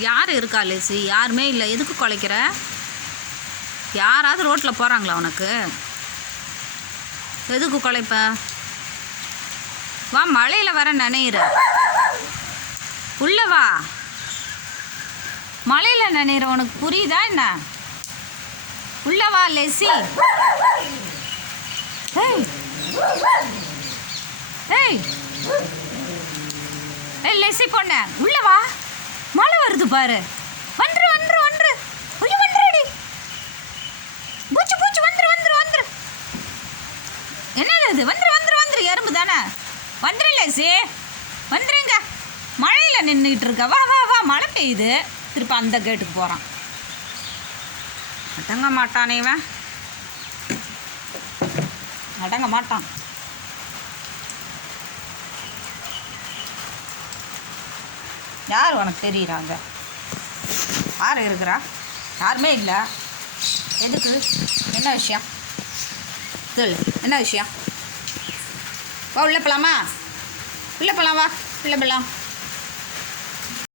யார் இருக்கா லேசி? யாருமே இல்லை. எதுக்கு குலைக்கிற? யாராவது ரோட்டில் போகிறாங்களா உனக்கு? எதுக்கு குலைப்ப? வா, மழையில் வர நனையிற. உள்ள வா. மழையில் நனையிற உனக்கு புரியுதா என்ன? உள்ள வா லேசி. ஏய் ஏய் ஏய் லேசி பொண்ணு, உள்ள வா. மழை வருது பாரு. வந்துரு வந்துரு வந்துரு. ஐயோ வந்துருடி. பூச்சி பூச்சி வந்துரு வந்துரு வந்துரு. என்னது இது? வந்துரு வந்துரு வந்துரு. எறும்பு தானே. வந்துரு லேசி, வந்துருங்க. மழையில் நின்றுக்கிட்டு இருக்க. வா வா வா. மழை பெய்யுது. திருப்பி அந்த கேட்டுக்கு போகிறான். அடங்க மாட்டானே இவன். அடங்க மாட்டான். யார் உனக்கு தெரியுறாங்க? யார் இருக்கிறா? யாருமே இல்லை. எதுக்கு? என்ன விஷயம் சொல்லு. என்ன விஷயம்? வா, உள்ளே போகலாமா? உள்ளே போகலாம். வா, உள்ளே போகலாம்.